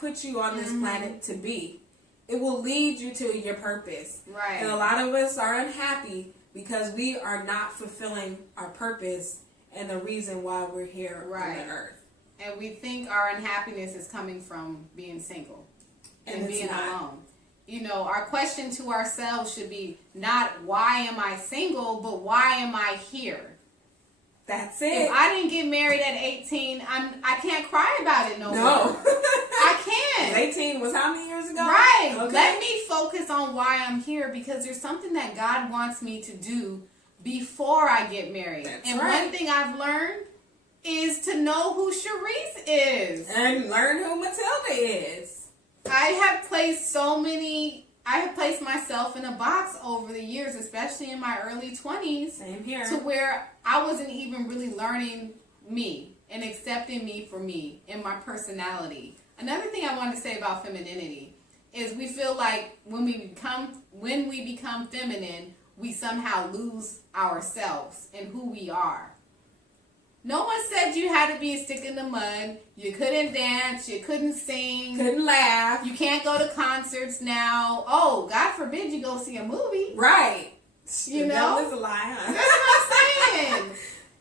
put you on this planet to be. It will lead you to your purpose. Right. And a lot of us are unhappy because we are not fulfilling our purpose and the reason why we're here on the earth. And we think our unhappiness is coming from being single and being alone. You know, our question to ourselves should be not why am I single, but why am I here? That's it. If I didn't get married at 18, I can't cry about it no more. No. I can't. 18 was how many years ago? Right. Okay. Let me focus on why I'm here, because there's something that God wants me to do before I get married. That's and right. one thing I've learned is to know who Sharice is. And learn who Matilda is. I have placed myself in a box over the years, especially in my early 20s. Same here. To where I wasn't even really learning me and accepting me for me and my personality. Another thing I wanted to say about femininity is we feel like when we become feminine, we somehow lose ourselves and who we are. No one said you had to be a stick in the mud. You couldn't dance. You couldn't sing. Couldn't laugh. You can't go to concerts now. Oh, God forbid you go see a movie. Right. You know? That was a lie, huh? That's what I'm saying.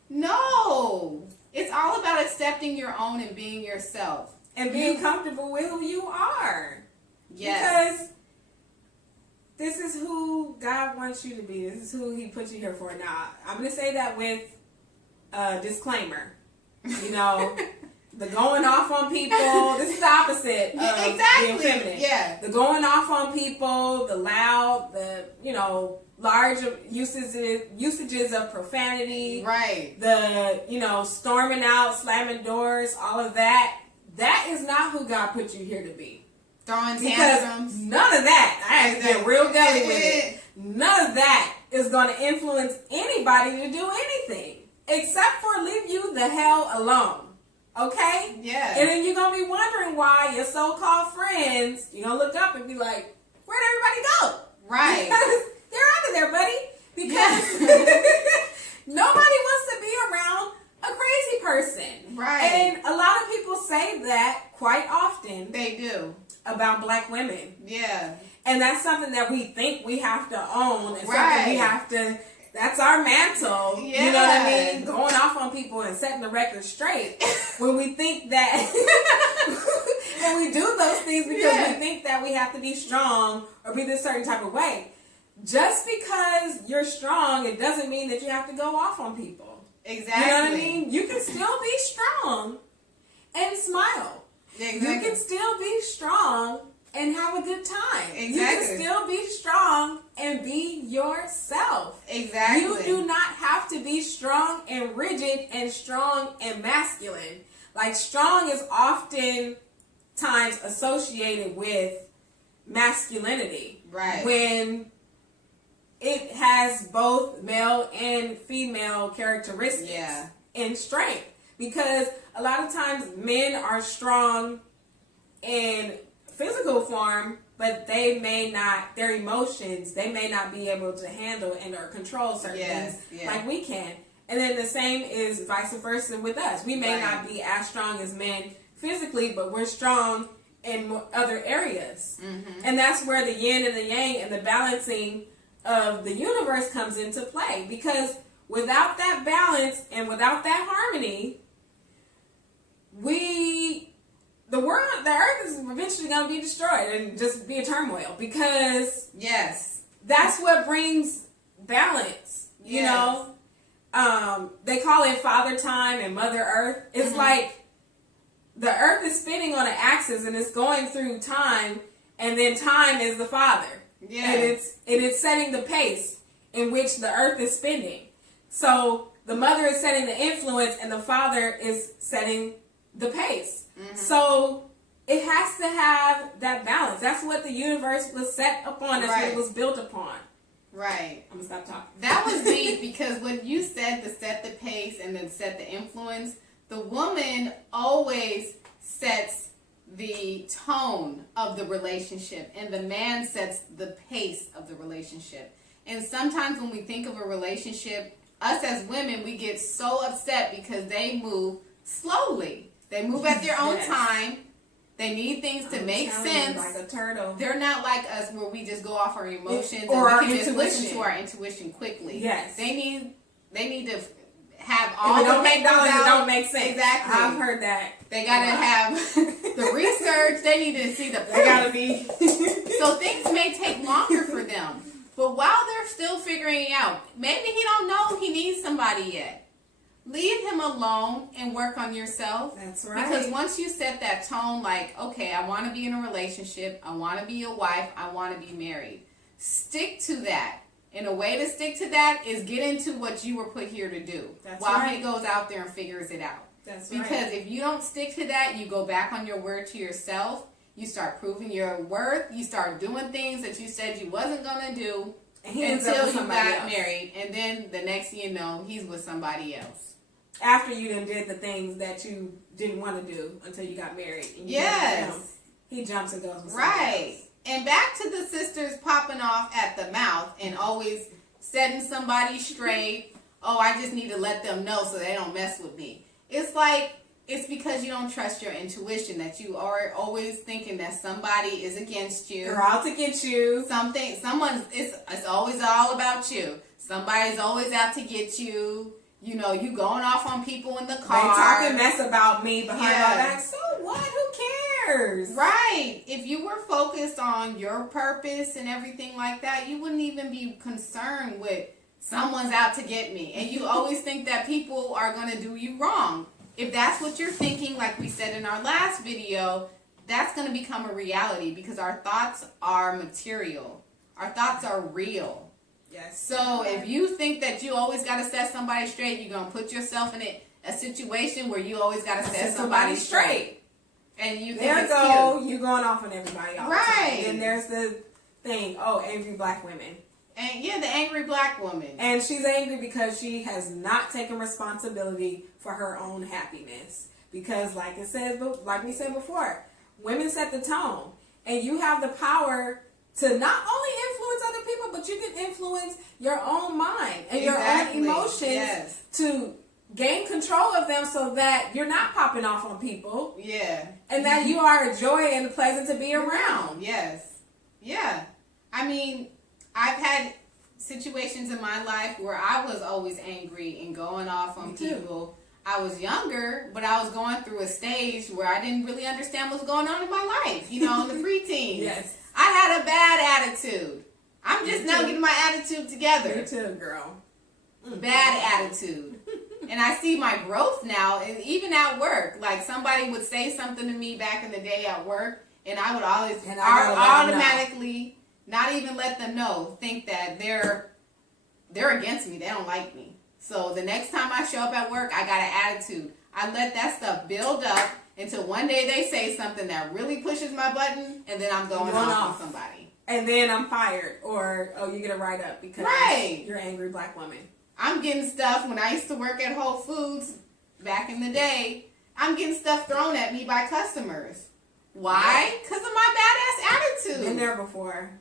No. It's all about accepting your own and being yourself. And being comfortable with who you are. Yes. Because this is who God wants you to be. This is who He put you here for. Now, I'm going to say that with a disclaimer. You know, the going off on people, this is the opposite of being feminine. Yeah. The going off on people, the loud, the, large usages of profanity. Right. The, storming out, slamming doors, all of that. That is not who God put you here to be. Throwing Because tantrums. none of that, I have to get real deli with it. None of that is going to influence anybody to do anything. Except for leave you the hell alone. Okay? Yeah. And then you're going to be wondering why your so-called friends, you're going to look up and be like, where'd everybody go? Right. Because they're out of there, buddy. Because nobody wants to be around a crazy person. Right. And a lot of people say that quite often. They do. About black women. Yeah. And that's something that we think we have to own. And right. something we have to... That's our mantle, yeah. You know what I mean? Going off on people and setting the record straight. When we think that, and we do those things because we think that we have to be strong or be this certain type of way. Just because you're strong, it doesn't mean that you have to go off on people. Exactly. You know what I mean? You can still be strong and smile. Exactly. You can still be strong and have a good time. Exactly. You can still be strong and be yourself. Exactly. You do not have to be strong and rigid and strong and masculine. Like, strong is often times associated with masculinity. Right. When it has both male and female characteristics and strength. Because a lot of times men are strong in physical form, but they may not, their emotions, they may not be able to handle and or control certain things like we can. And then the same is vice versa with us. We may not be as strong as men physically, but we're strong in other areas. Mm-hmm. And that's where the yin and the yang and the balancing of the universe comes into play. Because without that balance and without that harmony, the earth is eventually going to be destroyed and just be a turmoil, because that's what brings balance. You know, they call it Father Time and Mother Earth. It's like the earth is spinning on an axis and it's going through time, and then time is the father. And it's setting the pace in which the earth is spinning. So the mother is setting the influence and the father is setting the pace. Mm-hmm. So it has to have that balance. That's what the universe was set upon. That's what it was built upon. Right. I'm going to stop talking. That was deep, because when you said to set the pace and then set the influence, the woman always sets the tone of the relationship and the man sets the pace of the relationship. And sometimes when we think of a relationship, us as women, we get so upset because they move slowly. They move at their own time. They need things to make telling sense. you, like a turtle. They're not like us where we just go off our emotions Or and our we can just listen intuition. to our intuition quickly. Yes. They need to have all If it the don't make papers dollars, it out. don't make sense. Exactly. I've heard that. They gotta have the research. They need to see the proof. They gotta be. So things may take longer for them. But while they're still figuring it out, maybe he don't know he needs somebody yet. Leave him alone and work on yourself. That's right. Because once you set that tone, like, okay, I want to be in a relationship, I want to be a wife, I want to be married. Stick to that. And a way to stick to that is get into what you were put here to do. That's while right. he goes out there and figures it out. That's right. Because if you don't stick to that, you go back on your word to yourself. You start proving your worth. You start doing things that you said you wasn't going to do And he ends up until with you somebody got else. married. And then the next thing you know, he's with somebody else. After you done did the things that you didn't want to do until you got married. And you got Yes. him, he jumps and goes with somebody Right. else. And back to the sisters popping off at the mouth and always setting somebody straight. Oh, I just need to let them know so they don't mess with me. It's like, it's because you don't trust your intuition that you are always thinking that somebody is against you. They're out to get you. It's always all about you. Somebody's always out to get you. You know, you going off on people in the car. They talking mess about me behind Yeah. my back. So what? Who cares? Right. If you were focused on your purpose and everything like that, you wouldn't even be concerned with someone's out to get me. And you always think that people are going to do you wrong. If that's what you're thinking, like we said in our last video, that's going to become a reality because our thoughts are material. Our thoughts are real. Yes. So if you think that you always got to set somebody straight, you're going to put yourself in a situation where you always got to set somebody straight. And you think There it's go. cute. You going off on everybody all Right. the time. And there's the thing. Oh, angry black women. And yeah, the angry black woman. And she's angry because she has not taken responsibility for her own happiness. Because like we said before, women set the tone. And you have the power to not only influence other people, but you can influence your own mind and your own emotions Yes. to gain control of them so that you're not popping off on people Yeah. and that you are a joy and pleasant to be around. Yes. Yeah. I mean, I've had situations in my life where I was always angry and going off on Me too. people. I was younger, but I was going through a stage where I didn't really understand what's going on in my life, in the preteens. Yes. I had a bad attitude. I'm just Me now too. getting my attitude together. Me too, girl. Bad attitude. And I see my growth now, and even at work. Like somebody would say something to me back in the day at work, and I would always And I gotta let them know. automatically, not even let them know, think that they're against me. They don't like me. So the next time I show up at work, I got an attitude. I let that stuff build up until one day they say something that really pushes my button, and then I'm going off on somebody. And then I'm fired, or you get a write-up because Right. you're an angry black woman. I'm getting stuff when I used to work at Whole Foods back in the day. I'm getting stuff thrown at me by customers. Why? Because of my badass attitude. Been there before.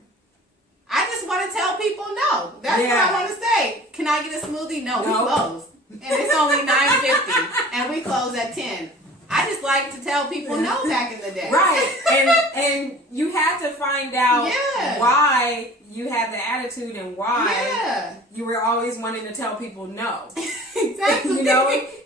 I just want to tell people no. That's Yeah. what I want to say. Can I get a smoothie? No, we Nope. close. And it's only $9.50 and we close at 10. I just like to tell people no back in the day. Right. and you had to find out Yeah. why you had the attitude and why Yeah. you were always wanting to tell people no. Exactly.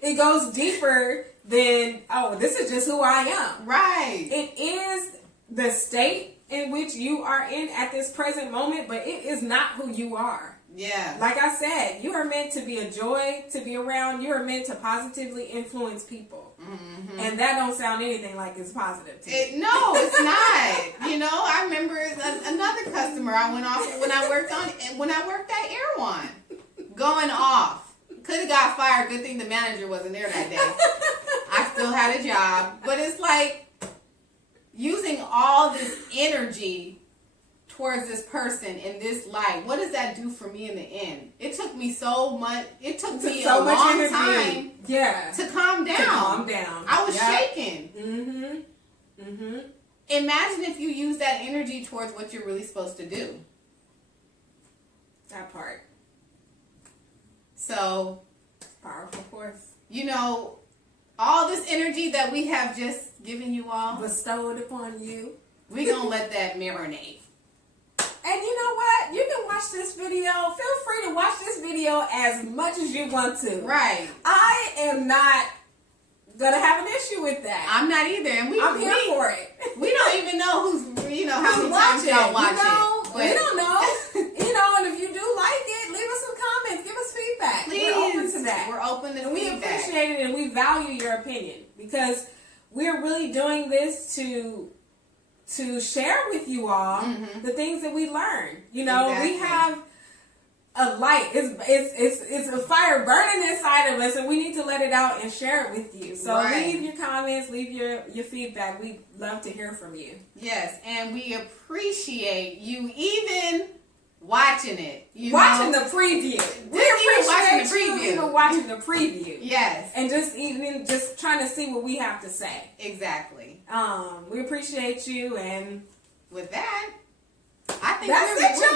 It goes deeper than, this is just who I am. Right. It is the state in which you are in at this present moment, but it is not who you are. Yeah. Like I said, you are meant to be a joy to be around. You are meant to positively influence people. Mm-hmm. And that don't sound anything like it's positive to me. No, it's not. I remember another customer I went off when I worked at Erewhon. Going off. Could have got fired. Good thing the manager wasn't there that day. I still had a job. But it's like using all this energy towards this person in this light. What does that do for me in the end? It took me so much. It took me a long time Yeah. to calm down. To calm down. I was Yep. shaking. Mm-hmm. Mm-hmm. Imagine if you use that energy towards what you're really supposed to do. That part. So, Powerful force. all this energy that we have just given you all, bestowed upon you. We're going to let that marinate. And you know what? You can watch this video. Feel free to watch this video as much as you want to. Right. I am not going to have an issue with that. I'm not either. And I'm here for it. We don't even know who's, how many times y'all watch it. We don't know. And if you do like it, leave us some comments. Give us feedback. Please. We're open to that. We're open to and feedback. We appreciate it and we value your opinion because we're really doing this to share with you all the things that we learn. Exactly. We have a light. It's a fire burning inside of us, and we need to let it out and share it with you. So leave your comments, leave your feedback. We'd love to hear from you. Yes, and we appreciate you even watching it. Watching the preview. We appreciate you even watching the preview. Yes. And just trying to see what we have to say. Exactly. We appreciate you, and with that, I think that's it,